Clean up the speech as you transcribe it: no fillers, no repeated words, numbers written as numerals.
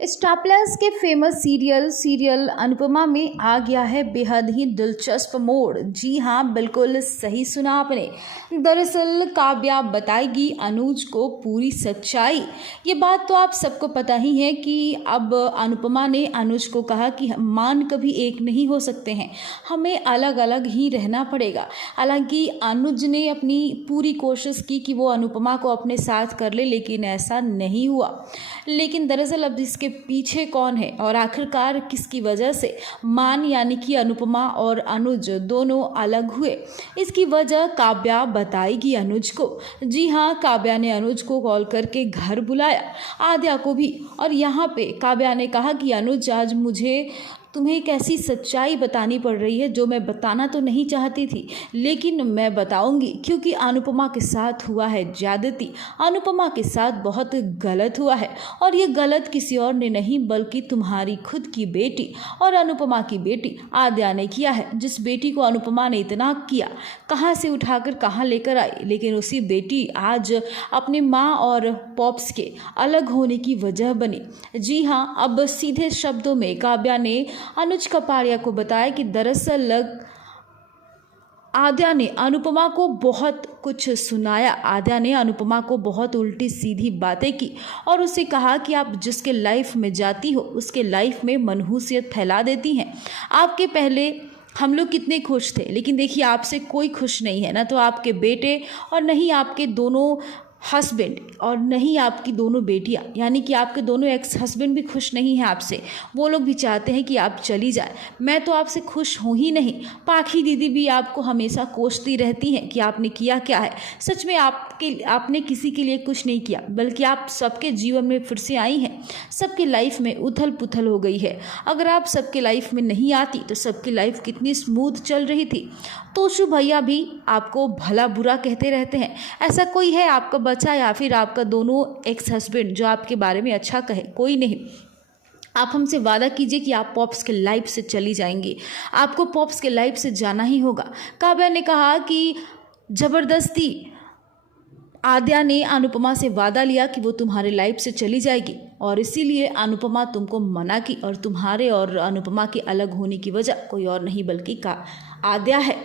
Star plus के famous serial Anupama में आ गया है बेहद ही दिलचस्प मोड़। जी हाँ, बिल्कुल सही सुना आपने। दरअसल काव्या बताएगी अनुज को पूरी सच्चाई। ये बात तो आप सबको पता ही है कि अब अनुपमा ने अनुज को कहा कि हम मान कभी एक नहीं हो सकते हैं, हमें अलग अलग ही रहना पड़ेगा। हालांकि अनुज ने अपनी पूरी कोशिश की कि वो अनुपमा को अपने साथ कर ले, लेकिन ऐसा नहीं हुआ। लेकिन दरअसल अब इसके पीछे कौन है और आखिरकार किसकी वजह से मान यानी कि अनुपमा और अनुज दोनों अलग हुए, इसकी वजह काव्या बताएगी अनुज को। जी हाँ, काव्या ने अनुज को कॉल करके घर बुलाया, आद्या को भी। और यहाँ पे काव्या ने कहा कि अनुज, आज मुझे तुम्हें एक ऐसी सच्चाई बतानी पड़ रही है जो मैं बताना तो नहीं चाहती थी, लेकिन मैं बताऊंगी, क्योंकि अनुपमा के साथ हुआ है ज्यादती। अनुपमा के साथ बहुत गलत हुआ है, और ये गलत किसी और ने नहीं बल्कि तुम्हारी खुद की बेटी और अनुपमा की बेटी आद्या ने किया है। जिस बेटी को अनुपमा ने इतना किया, कहाँ से उठाकर कहाँ लेकर आई, लेकिन उसी बेटी आज अपनी माँ और पॉप्स के अलग होने की वजह बनी। जी हाँ, अब सीधे शब्दों में काव्या ने अनुज कपाड़िया को बताया कि दरअसल आद्या ने अनुपमा को बहुत कुछ सुनाया। आद्या ने अनुपमा को बहुत उल्टी सीधी बातें की और उसे कहा कि आप जिसके लाइफ में जाती हो उसके लाइफ में मनहूसियत फैला देती हैं। आपके पहले हम लोग कितने खुश थे, लेकिन देखिए आपसे कोई खुश नहीं है, ना तो आपके बेटे और नहीं आपके दोनों हस्बैंड और नहीं आपकी दोनों बेटियां, यानी कि आपके दोनों एक्स हस्बैंड भी खुश नहीं हैं आपसे। वो लोग भी चाहते हैं कि आप चली जाए। मैं तो आपसे खुश हूँ ही नहीं। पाखी दीदी भी आपको हमेशा कोसती रहती हैं कि आपने किया क्या है। सच में आपने किसी के लिए कुछ नहीं किया, बल्कि आप सबके जीवन में फिर से आई हैं। सबकी लाइफ में उथल पुथल हो गई है। अगर आप सबके लाइफ में नहीं आती तो सबकी लाइफ कितनी स्मूथ चल रही थी। तोशु भैया भी आपको भला बुरा कहते रहते हैं। ऐसा कोई है आपका बच्चा या फिर आपका दोनों एक्स हस्बैंड जो आपके बारे में अच्छा कहे? कोई नहीं। आप हमसे वादा कीजिए कि आप पॉप्स के लाइफ से चली जाएंगी। आपको पॉप्स के लाइफ से जाना ही होगा। काव्या ने कहा कि जबरदस्ती आद्या ने अनुपमा से वादा लिया कि वो तुम्हारे लाइफ से चली जाएगी, और इसीलिए अनुपमा तुमको मना की, और तुम्हारे और अनुपमा के अलग होने की वजह कोई और नहीं बल्कि आद्या है।